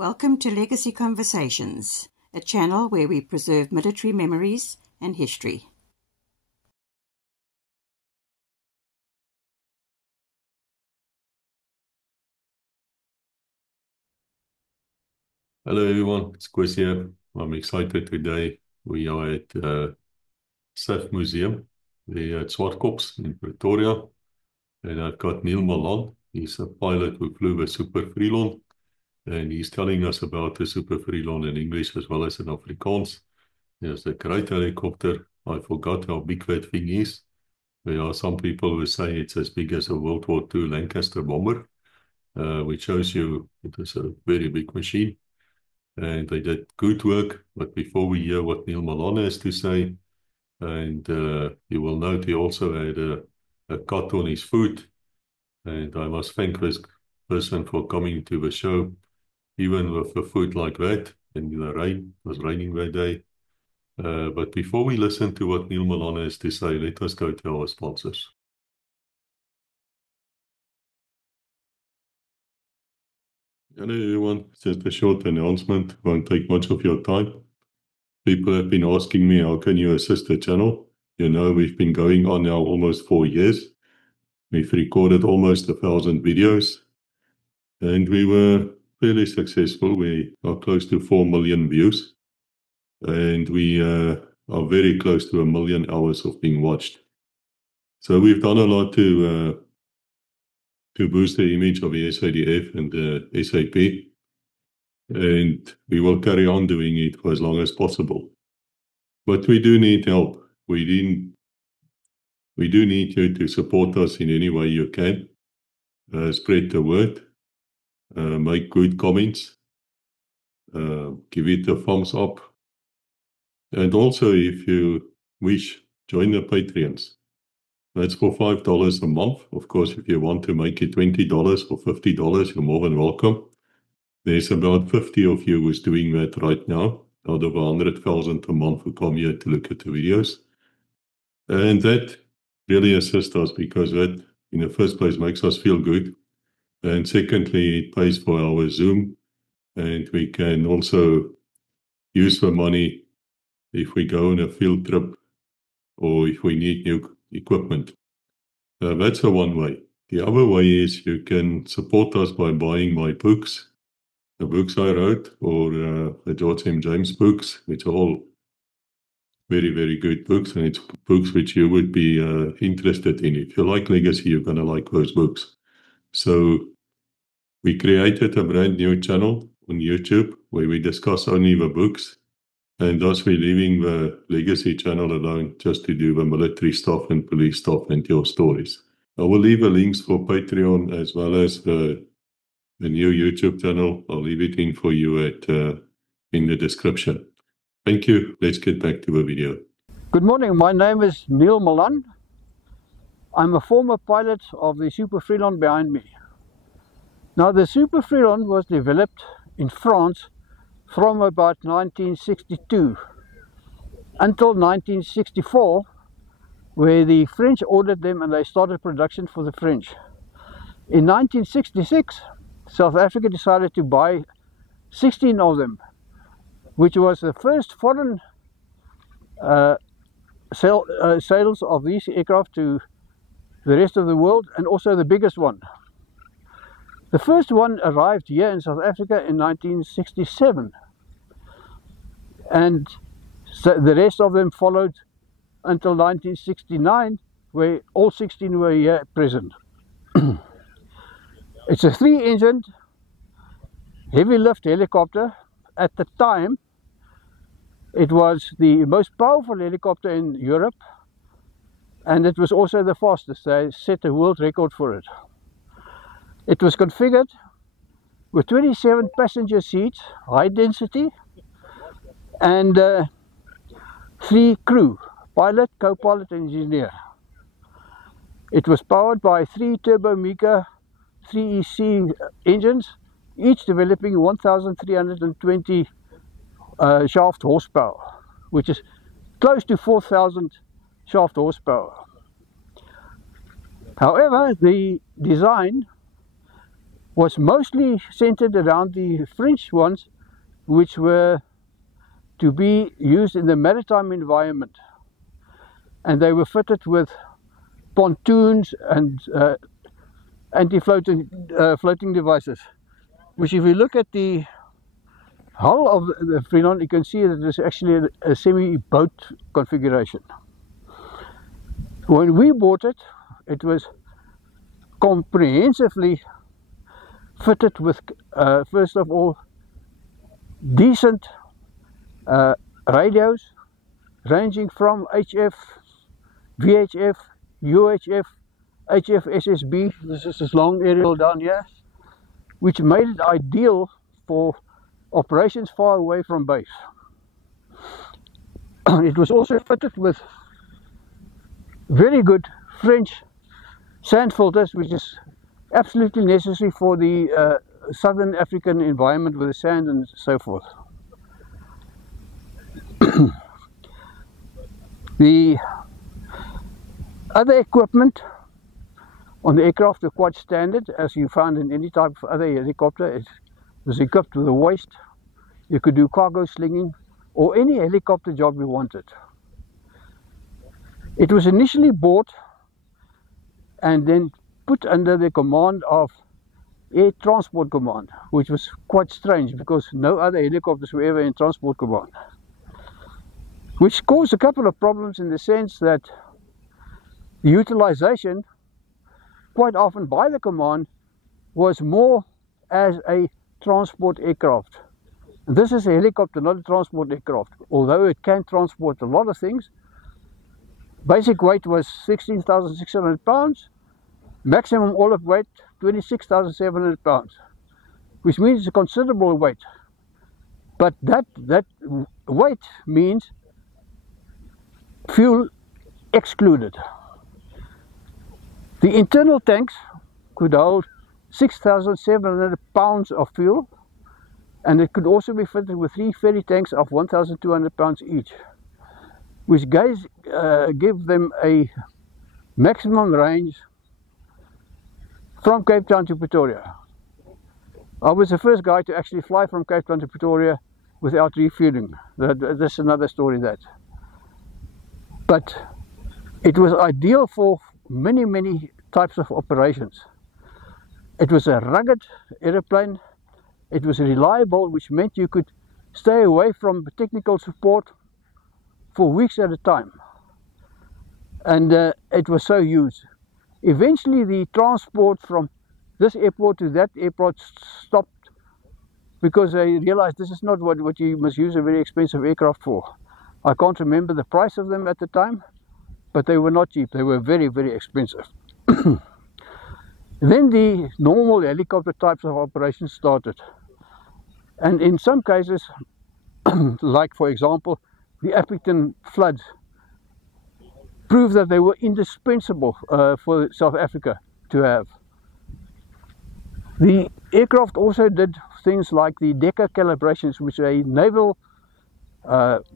Welcome to Legacy Conversations, a channel where we preserve military memories and history. Hello everyone, it's Chris here. I'm excited today. We are at SAF Museum, there at Swartkops in Pretoria. And I've got Neil Malan. He's a pilot who flew the Super Freelon. And he's telling us about the Super Freelon in English as well as in Afrikaans. It's a great helicopter. I forgot how big that thing is. There are some people who say it's as big as a World War II Lancaster bomber, which shows you it is a very big machine. And they did good work. But before we hear what Neil Malan has to say, and you will note he also had a cut on his foot. And I must thank this person for coming to the show, even with a foot like that, in the rain. It was raining that day. But before we listen to what Neil Malan has to say, let us go to our sponsors. Hello everyone, just a short announcement, won't take much of your time. People have been asking me, how can you assist the channel? You know, we've been going on now almost 4 years. We've recorded almost 1,000 videos. And we were fairly successful. We are close to 4 million views. And we are very close to 1 million hours of being watched. So we've done a lot to boost the image of the SADF and the SAP. And we will carry on doing it for as long as possible. But we do need help. We do need you to support us in any way you can. Spread the word. Make good comments. Give it a thumbs up. And also, if you wish, join the Patreons. That's for $5 a month. Of course, if you want to make it $20 or $50, you're more than welcome. There's about 50 of you who's doing that right now, out of 100,000 a month who come here to look at the videos. And that really assists us because that, in the first place, makes us feel good. And secondly, it pays for our Zoom. And we can also use the money if we go on a field trip or if we need new equipment. That's the one way. The other way is you can support us by buying my books, the books I wrote, or the George M. James books, which are all very, very good books, and it's books which you would be interested in. If you like legacy, you're going to like those books. So we created a brand new channel on YouTube where we discuss only the books, and thus we're leaving the legacy channel alone just to do the military stuff and police stuff and tell stories. I will leave the links for Patreon as well as the new YouTube channel. I'll leave it in for you in the description. Thank you. Let's get back to the video. Good morning. My name is Neil Malan. I'm a former pilot of the Super Freelon behind me. Now, the Super Freelon was developed in France from about 1962 until 1964, where the French ordered them and they started production for the French. In 1966, South Africa decided to buy 16 of them, which was the first foreign sales of these aircraft to the rest of the world, and also the biggest one. The first one arrived here in South Africa in 1967, and so the rest of them followed until 1969, where all 16 were here present. It's a 3-engined heavy lift helicopter. At the time, it was the most powerful helicopter in Europe, and it was also the fastest. They set a world record for it. It was configured with 27 passenger seats, high density, and 3 crew, pilot, co-pilot, and engineer. It was powered by 3 Turbo Meca 3EC engines, each developing 1,320 shaft horsepower, which is close to 4,000 shaft horsepower. However, the design was mostly centered around the French ones, which were to be used in the maritime environment, and they were fitted with pontoons and anti-floating floating devices, which, if you look at the hull of the Freelon, you can see that it's actually a semi-boat configuration. When we bought it, it was comprehensively fitted with, first of all, decent radios ranging from HF, VHF, UHF, HF-SSB, this is this long aerial down here, which made it ideal for operations far away from base. It was also fitted with very good French sand filters, which is absolutely necessary for the southern African environment with the sand and so forth. The other equipment on the aircraft were quite standard, as you find in any type of other helicopter. It was equipped with a waist. You could do cargo slinging or any helicopter job you wanted. It was initially bought and then put under the command of Air Transport Command, which was quite strange because no other helicopters were ever in Transport Command, which caused a couple of problems in the sense that the utilization quite often by the command was more as a transport aircraft. And this is a helicopter, not a transport aircraft, although it can transport a lot of things. Basic weight was 16,600 pounds, maximum all-up weight 26,700 pounds, which means it's a considerable weight. But that weight means fuel excluded. The internal tanks could hold 6,700 pounds of fuel, and it could also be fitted with 3 ferry tanks of 1,200 pounds each, which give them a maximum range from Cape Town to Pretoria. I was the first guy to actually fly from Cape Town to Pretoria without refueling. That's another story that. But it was ideal for many types of operations. It was a rugged aeroplane. It was reliable, which meant you could stay away from technical support for weeks at a time. And it was so used. Eventually the transport from this airport to that airport stopped because they realized this is not what you must use a very expensive aircraft for. I can't remember the price of them at the time, but they were not cheap. They were very expensive. Then the normal helicopter types of operations started. And in some cases, like for example, the Appington floods, proved that they were indispensable for South Africa to have. The aircraft also did things like the Decker calibrations, which are a naval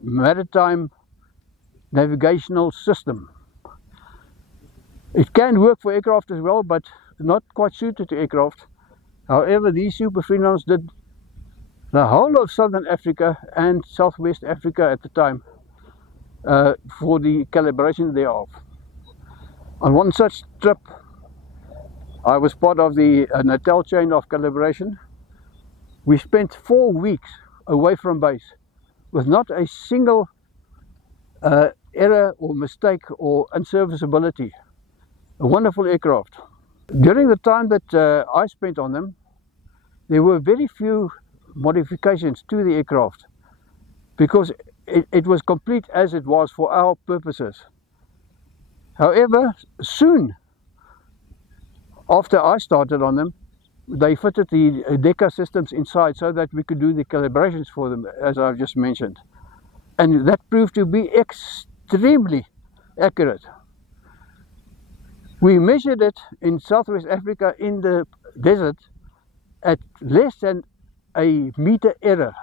maritime navigational system. It can work for aircraft as well, but not quite suited to aircraft. However, these Super Freelons did the whole of Southern Africa and Southwest Africa at the time for the calibration thereof. On one such trip, I was part of the Natal chain of calibration. We spent 4 weeks away from base with not a single error or mistake or unserviceability. A wonderful aircraft. During the time that I spent on them, there were very few modifications to the aircraft because it was complete as it was for our purposes. However, soon after I started on them, they fitted the Decker systems inside so that we could do the calibrations for them, as I've just mentioned. And that proved to be extremely accurate. We measured it in Southwest Africa in the desert at less than a meter error,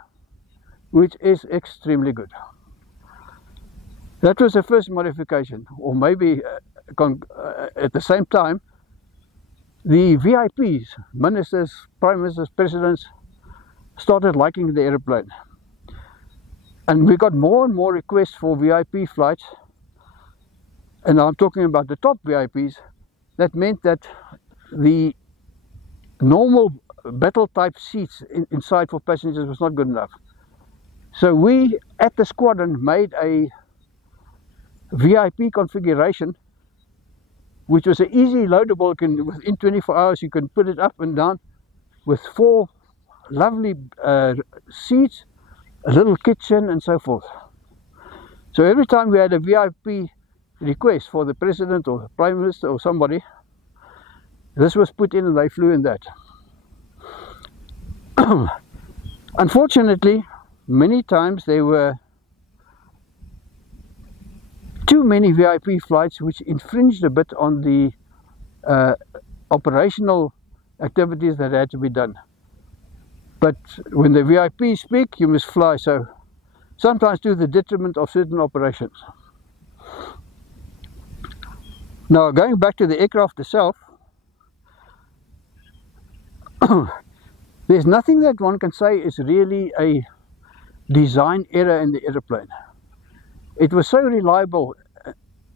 which is extremely good. That was the first modification, or maybe at the same time, the VIPs, ministers, prime ministers, presidents, started liking the airplane. And we got more and more requests for VIP flights. And I'm talking about the top VIPs. That meant that the normal battle type seats inside for passengers was not good enough. So we at the squadron made a VIP configuration, which was an easy loadable. Within 24 hours you can put it up and down with 4 lovely seats, a little kitchen and so forth. So every time we had a VIP request for the president or the prime minister or somebody, this was put in and they flew in that. Unfortunately, many times there were too many VIP flights which infringed a bit on the operational activities that had to be done. But when the VIPs speak, you must fly, so sometimes to the detriment of certain operations. Now, going back to the aircraft itself, there's nothing that one can say is really a design error in the airplane. It was so reliable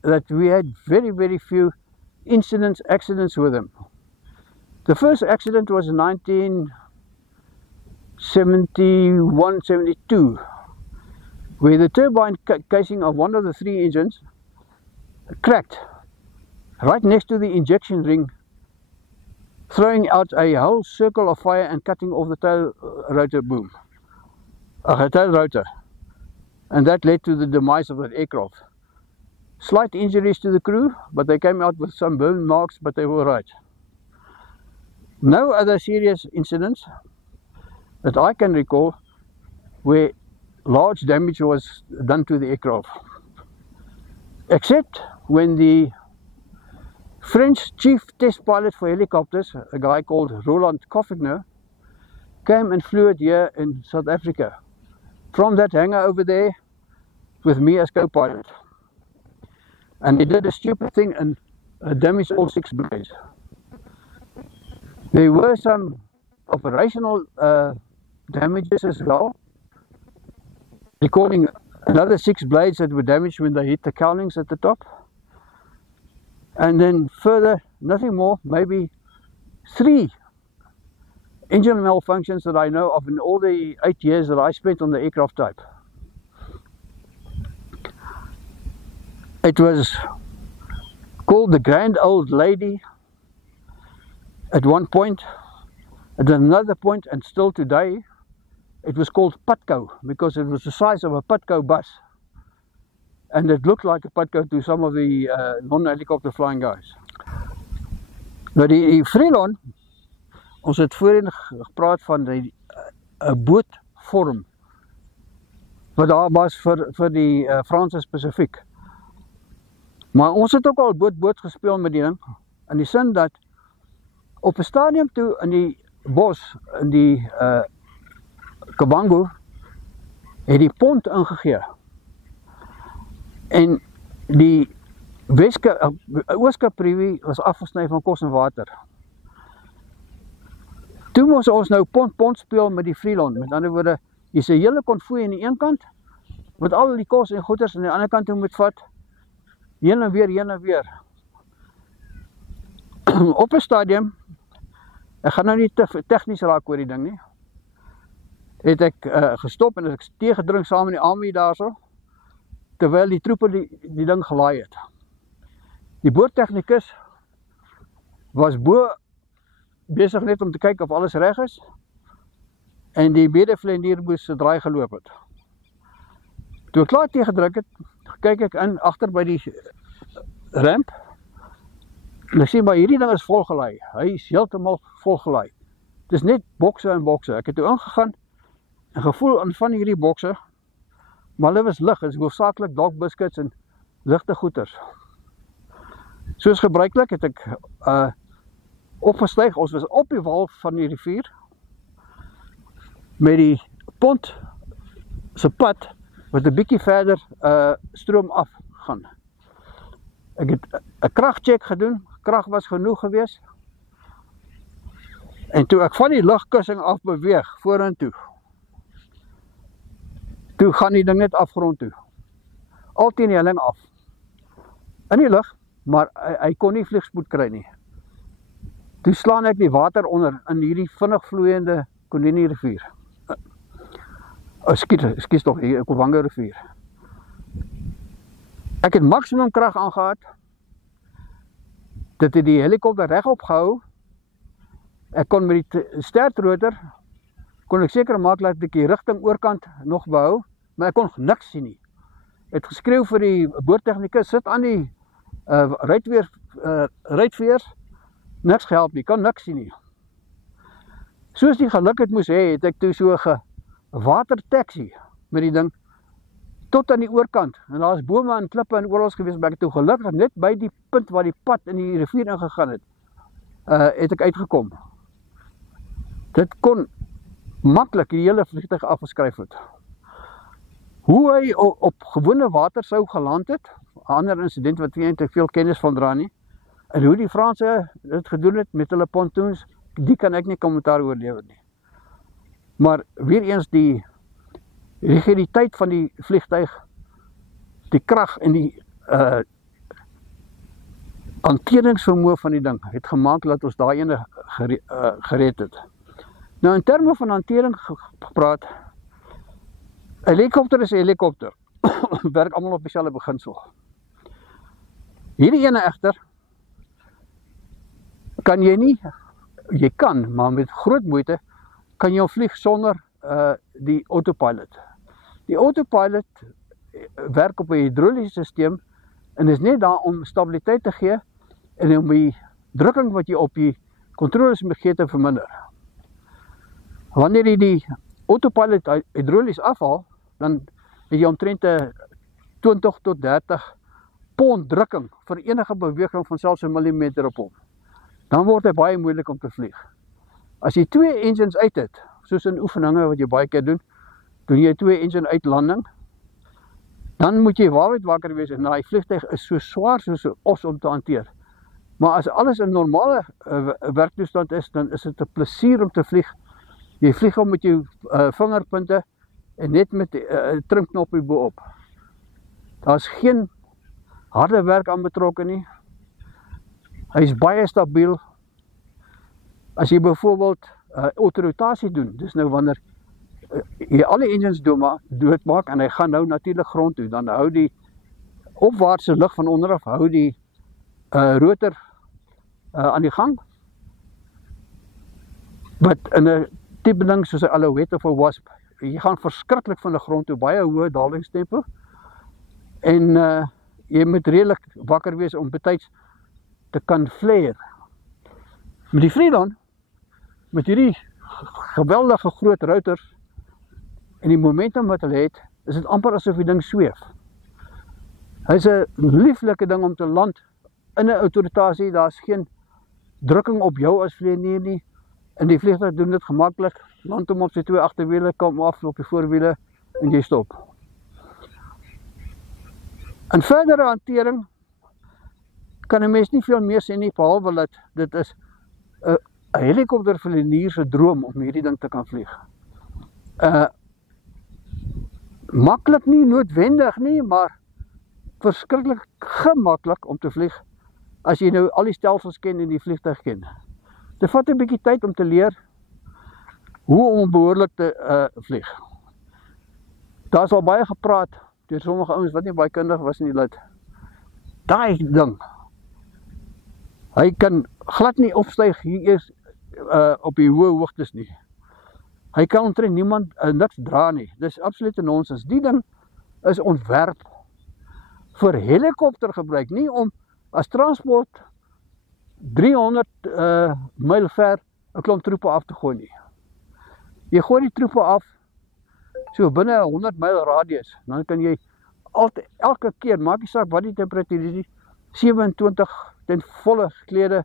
that we had very, very few accidents with them. The first accident was in 1971-72, where the turbine casing of one of the 3 engines cracked right next to the injection ring, throwing out a whole circle of fire and cutting off the tail rotor boom, tail rotor, and that led to the demise of that aircraft. Slight injuries to the crew, but they came out with some burn marks, but they were right. No other serious incidents that I can recall where large damage was done to the aircraft, except when the French chief test pilot for helicopters, a guy called Roland Coffigner, came and flew it here in South Africa from that hangar over there with me as co-pilot. And he did a stupid thing and damaged all 6 blades. There were some operational damages as well, recording another 6 blades that were damaged when they hit the cowlings at the top. And then further, nothing more, maybe 3 engine malfunctions that I know of in all the 8 years that I spent on the aircraft type. It was called the Grand Old Lady at one point. At another point, and still today, it was called Patco because it was the size of a Patco bus. And it looked like a Patco to some of the non-helicopter flying guys. Nou die Freelon, ons het voorheen gepraat van die bootvorm wat daar was vir die Franse Spesifiek. Maar ons het ook al boot gespeel met die ding, in die sin dat op 'n stadium toe in die bos, in die Kabango, het die pont ingegee. En die Oos-Kaap Privie was afgesny van kos en water. Toe moes ons nou pont speel met die Freelon. Met ander woorde, jy sê hele konvooi aan die een kant, met al die kos en goeders aan die ander kant toe moet vat, heen en weer. Op 'n stadium, ek gaan nou nie te tegnies raak oor die ding nie, het ek gestop en ek tee gedrink saam met die army daarso, terwyl die troepe die ding gelaai het. Die boordtegnikus was bo besig net om te kyk of alles reg is, en die medevlieënier moes draai geloop het. Toe ek klaar tee gedruk het, kyk ek in agter by die ramp, en ek sê maar hierdie ding is volgelaai. Hy is heeltemal volgelaai. Het is net bokse en bokse. Ek het toe ingegaan en gevoel aan van hierdie bokse, maar hulle was lig, is hoofsaaklik dog biscuits en ligte goeders. Soos gebruiklik het ek opgestyg, ons was op die wal van die rivier, met die pont se pad, wat 'n bietjie verder stroom af gaan. Ek het 'n kragcheck gedoen, krag was genoeg gewees, En toe ek van die lugkussing af beweeg, vorentoe, toe gaan die ding net afgrond toe. Al teen die helling af. In die lug, maar hy kon nie vliegspoed kry nie. Toe slaan ek die water onder in hierdie vinnig vloeiende Konini rivier. Ekskuus tog, die Okavango rivier. Ek het maksimum krag aangehad. Dit het die helikopter regop gehou. Ek kon met die stertrotor kon ek seker maak dat ek die rigting oorkant nog behou, maar ek kon niks sien nie. Ek het geskreeu vir die boordtegnikus, sit aan die ruitveers, niks gehelp nie, kan niks sien nie. Soos die geluk het moes hê, het ek toe so watertaxi met die ding tot aan die oorkant. En daar is bome en klippe en oral gewees, maar ek het toe gelukkig net by die punt waar die pad in die rivier ingegaan het ek uitgekom. Dit kon maklik die hele vliegtuig afgeskryf het. Hoe hy op gewone water sou geland het, 'n ander insident wat ek eintlik veel kennis van dra nie, en hoe die Franse dit gedoen het met hulle pontoons, die kan ek nie kommentaar oorlewer nie. Maar weer eens die rigiditeit van die vliegtuig, die krag en die hanteringsvermoë van die ding het gemaak dat ons daai ene gered het. Nou in terme van hantering gepraat, 'n helikopter is 'n helikopter. Werk almal op dieselfde beginsel. Hierdie ene egter kan jy kan, maar met groot moeite kan jy vlieg sonder die autopilot. Die autopilot werk op 'n hidroliese stelsel en is net daar om stabiliteit te gee en om die drukking wat jy op die kontroles gee te verminder. Wanneer jy die autopilot hidrolies afhaal, dan het jy omtrent 20 tot 30 pond drukking vir enige beweging van selfs 1 millimeter op hom. Dan word hy baie moeilik om te vlieg. As jy 2 engines uit het, soos in oefeninge wat jy baie keer doen jy 2 engine uitlanding, dan moet jy wakker wees en die vliegtuig is so swaar soos 'n os om te hanteer. Maar as alles in normale werktoestand is, dan is dit 'n plesier om te vlieg. Jy vlieg om met jou vingerpunte en net met die trimknoppie bo-op. Daar's geen harde werk aan betrokke nie. Hy is baie stabiel. As jy byvoorbeeld autorotasie doen, dis nou wanneer jy alle engines doodmaak en hy gaan nou natuurlik grond toe, dan hou die opwaartse lug van onderaf, hou die rotor aan die gang. Wat in 'n tipe ding soos 'n alouette of 'n wasp, jy gaan verskriklik van die grond toe, baie hoë dalingstempo. En jy moet redelik wakker wees om betyds te kan flare. Met die Freedom, met hierdie geweldige groot rotors en die momentum wat hulle het, is dit amper asof die ding sweef. Hy is 'n lieflike ding om te land in 'n autorotasie, daar's geen drukking op jou as vlieënier nie. En die vliegtuig doen dit gemaklik, land hom op sy 2 agterwiele, kom af op die voorwiele en jy stop. In verdere hantering kan 'n mens nie veel meer sê nie, behalwe dat dit is 'n helikoptervlieënier se droom om hierdie ding te kan vlieg. Maklik nie noodwendig nie, maar verskriklik gemaklik om te vlieg as jy nou al die stelsels ken en die vliegtuig ken. Dit vat 'n bietjie tyd om te leer hoe om behoorlik te vlieg. Daar's al baie gepraat deur sommige ouens wat nie baie kundig was nie, dat daai ding, hy kan glad nie opstyg hier eers op die hoë hoogtes nie. Hy kan omtrent niemand niks dra nie. Dis absolute nonsens. Die ding is ontwerp vir helikoptergebruik, nie om as transport 300 myl ver 'n klomp troepe af te gooi nie. Jy gooi die troepe af so binne 100 myl radius, dan kan jy elke keer, maak nie saak wat die temperatuur is, 27 ten volle geklede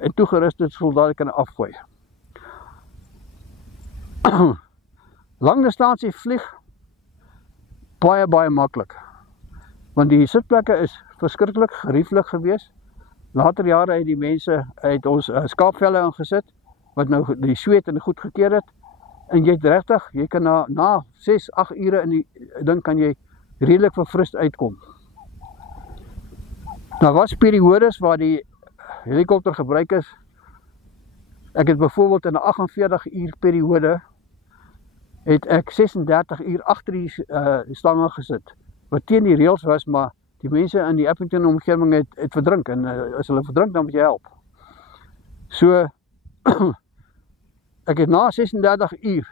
en toegeruste soldate kan afgooi. Langdistansie vlieg baie maklik, want die sitplekke is verskriklik gerieflik geweest. Later jare het die mense uit ons skaapvelle ingesit, wat nou die sweet en goed gekeer het. En jy het regtig, jy kan na 6-8 ure in die ding kan jy redelik verfrist uitkom. Nou was periodes waar die helikopter gebruik is. Ek het byvoorbeeld in 'n 48 uur periode het ek 36 uur agter die stange gesit, wat teen die reëls was, maar die mense in die Appington omgewing het verdrink, en as hulle verdrink, dan moet jy help. So, ek het na 36 uur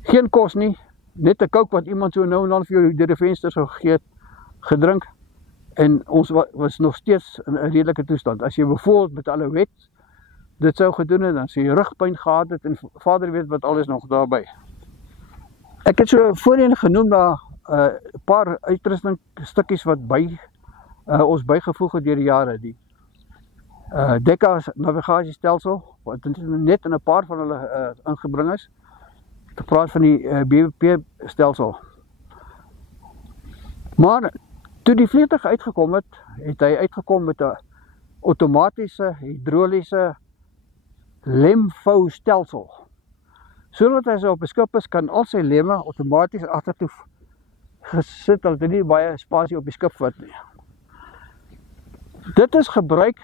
geen kos nie, net 'n Coke wat iemand so nou en dan vir jou deur die venster sou gegee het, gedrink, en ons was nog steeds in 'n redelike toestand. As jy bijvoorbeeld met Alouet dit sou gedoen het, dan sou jy rugpyn gehad het, en vader weet wat alles nog daarby. Ek het so voorheen genoem na 'n paar uitrustingstukkies wat ons bygevoeg het deur die jare. Die Dekka navigasiestelsel, wat net in 'n paar van hulle ingebring is. Te praat van die BBP stelsel. Maar toe die vliegtuig uitgekom het, hy uitgekom met 'n outomatiese hidroliese lemvou stelsel. Sodat hy op 'n skip is, kan al sy lemme outomaties agtertoe gesit, dat hy nie baie spasie op die skip vat nie. Dit is gebruik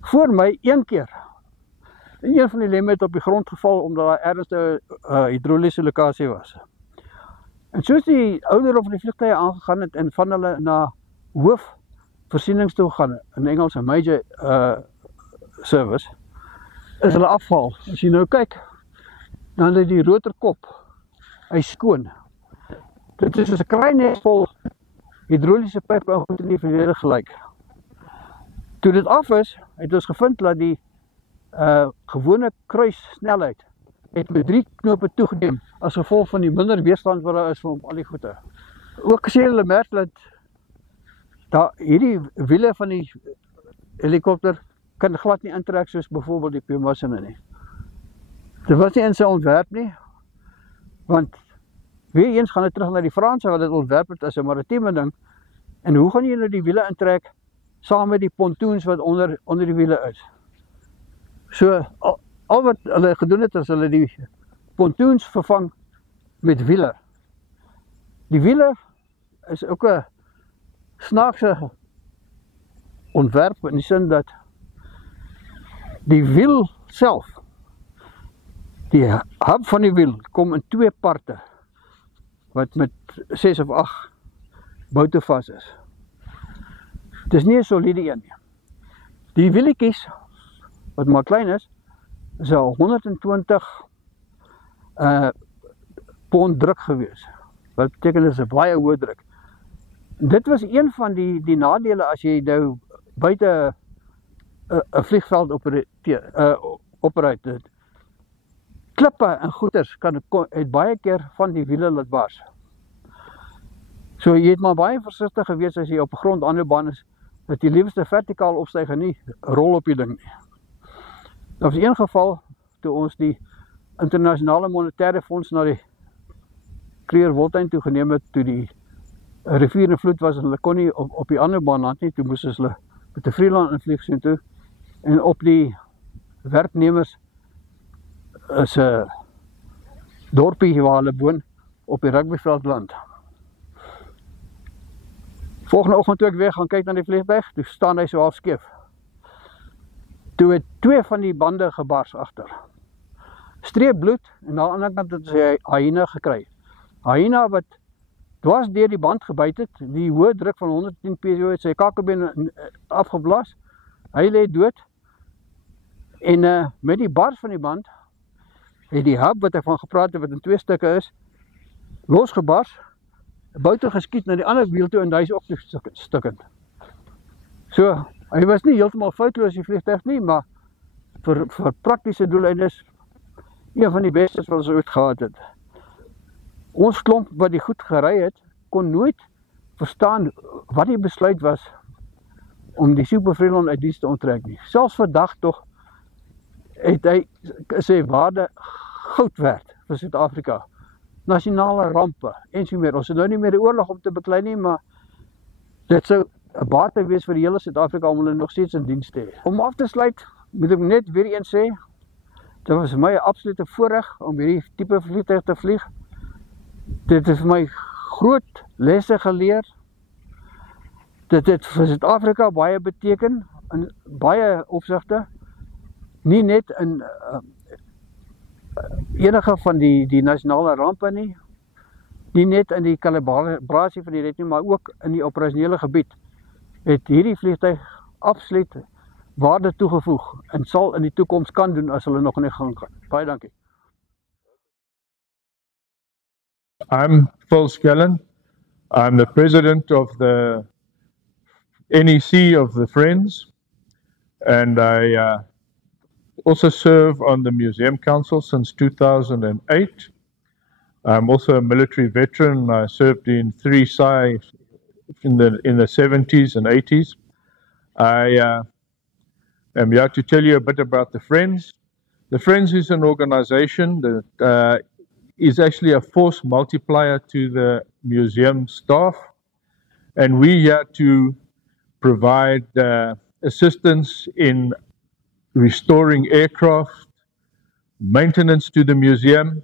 voor my een keer. En een van die lemme het op die grond geval, omdat daar ergens 'n hidroliese lokasie was. En soos die ouderdom van die vliegtuie aangegaan het, en van hulle na hoofvoorsienings toe gaan, in Engels 'n major service, is hulle afval. As jy nou kyk, dan is die rotorkop, hy skoon. Dit is 'n klein net vol hidroliese pyp en goed in die verlede gelyk. Toe dit af is, het ons gevind dat die gewone kruissnelheid het met 3 knope toegeneem as gevolg van die minder weerstand wat daar is van al die goede. Ook gesê hulle merk dat hierdie wiele van die helikopter kan glad nie intrek soos byvoorbeeld die Pumas'ne nie. Dit was nie in sy ontwerp nie, want weer eens gaan dit terug na die Franse wat dit ontwerp het as 'n maritieme ding. En hoe gaan jy nou die wiele intrek saam met die pontoons wat onder die wiele is? So, al wat hulle gedoen het, is hulle die pontoons vervang met wiele. Die wiele is ook 'n snaakse ontwerp in die sin dat die wiel self, die hub van die wiel, kom in 2 parte, wat met 6 of 8 boute vas is. Het is nie 'n solide een nie. Die wielietjies, wat maar klein is 120 pond druk gewees. Wat beteken is 'n baie hoë druk. Dit was een van die nadele as jy nou buite 'n vliegveld opereer. Klippe en goeters het baie keer van die wiele laat bars. So jy het maar baie versigtig gewees as jy op 'n grondaanloopbaan is, dat jy liefste vertikaal opstyg en nie rol op die ding nie. Daar was een geval toe ons die internasionale monetaire fonds na die Kreerwoudtuin toe geneem het, toe die rivier en vloed was en hulle kon nie op die ander baan land nie, toe moes hulle met 'n Vreeland invlieg sien toe, en op die werknemers is 'n dorpie waar hulle woon op die rugbyveld land. Volgende oggend toe ek weer gaan kyk na die vliegtuig, toe staan hy so half skeef. Toe het 2 van die bande gebars agter. Streep bloed, en aan die ander kant het hy hyena gekry. Hyena wat dwars deur die band gebyt het, die hoë druk van 110 pso het sy kakebeen afgeblaas. Hy lê dood. En met die bars van die band het die hub wat hy van gepraat het, wat in 2 stukke is, losgebars, buite geskiet na die ander wiel toe, en hy is ook stukkend. So, hy was nie heeltemal foutloos die vliegtuig nie, maar vir praktiese doeleindes een van die bestes wat ons ooit gehad het. Ons klomp wat die goed gery het, kon nooit verstaan wat die besluit was om die Super Vreeland uit diens te onttrek nie. Selfs vandag tog het hy sy waarde goud werd vir Suid-Afrika. Nasionale rampe en so meer. Ons het nou nie meer die oorlog om te beklei nie, maar dit sou 'n bate wees vir die hele Suid-Afrika om hulle nog steeds in diens te hê. Om af te sluit, moet ek net weer eens sê, dit was vir my 'n absolute voorreg om hierdie tipe vliegtuig te vlieg. Dit het vir my groot lesse geleer. Dit het vir Suid-Afrika baie beteken in baie opsigte. Nie net in enige van die nasionale rampe nie net in die kalibrasie van die red nie, maar ook in die operasionele gebied het hierdie vliegtuig absoluut waarde toegevoeg en sal in die toekoms kan doen as hulle nog in die gang gaan. Baie dankie. I'm Phil Skellen. I'm the president of the NEC of the Friends, and I also serve on the Museum Council since 2008. I'm also a military veteran. I served in 3 SAI in the 70s and 80s. I am here to tell you a bit about the Friends. The Friends is an organization that is actually a force multiplier to the museum staff, and we're here to provide assistance in restoring aircraft, maintenance to the museum,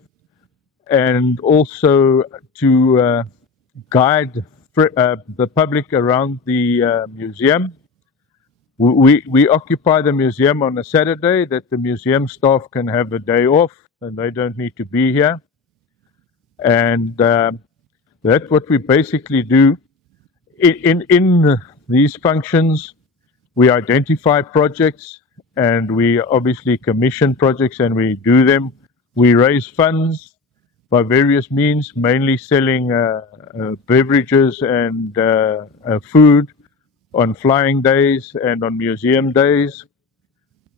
and also to guide the public around the museum. We occupy the museum on a Saturday that the museum staff can have a day off and they don't need to be here. And that's what we basically do. In these functions, we identify projects and we obviously commission projects and we do them. We raise funds by various means, mainly selling beverages and food on flying days and on museum days.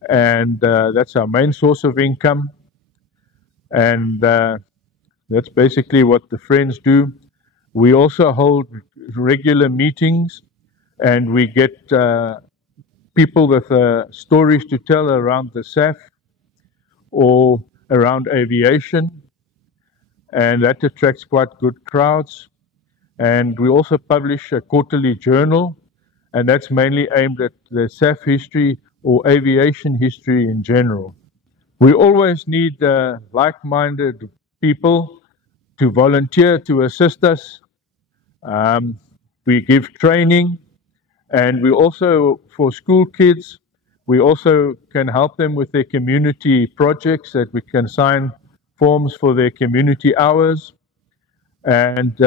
And that's our main source of income. And that's basically what the Friends do. We also hold regular meetings and we get people with stories to tell around the SAF or around aviation, and that attracts quite good crowds. And we also publish a quarterly journal, and that's mainly aimed at the SAF history or aviation history in general. We always need like-minded people to volunteer to assist us. We give training, and we also, for school kids, we also can help them with their community projects, that we can sign forms for their community hours. And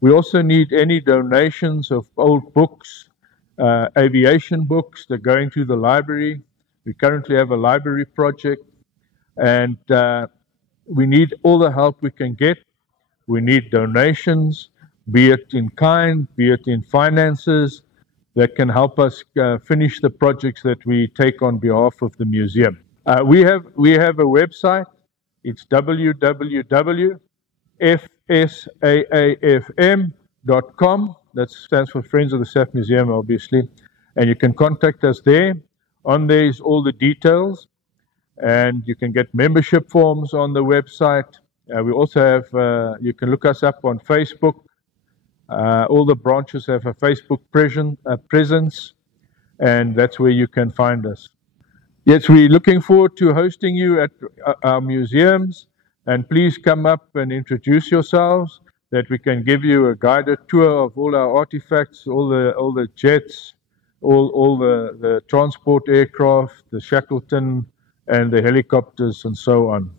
we also need any donations of old books, aviation books that are going to the library. We currently have a library project, and we need all the help we can get. We need donations, be it in kind, be it in finances, that can help us finish the projects that we take on behalf of the museum. We have a website. It's www.fsaafm.com. That stands for Friends of the SAF Museum, obviously. And you can contact us there. On there is all the details. And you can get membership forms on the website. We also have, you can look us up on Facebook. All the branches have a Facebook presence, and that's where you can find us. Yes, we're looking forward to hosting you at our museums, and please come up and introduce yourselves, that we can give you a guided tour of all our artifacts, all the jets, all the transport aircraft, the Shackleton, and the helicopters, and so on.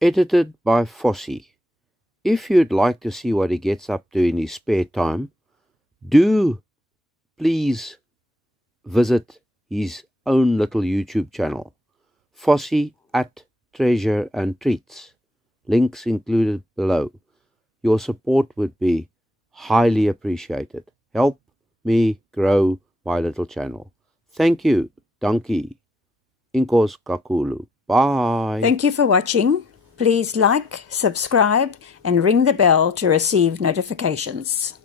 edited by Fossey. If you'd like to see what he gets up to in his spare time, do please visit his own little YouTube channel, Fossey at Treasure and Treats. Links included below. Your support would be highly appreciated. Help me grow my little channel. Thank you. Dankie. Inkos kakulu. Bye. Thank you for watching. Please like, subscribe, and ring the bell to receive notifications.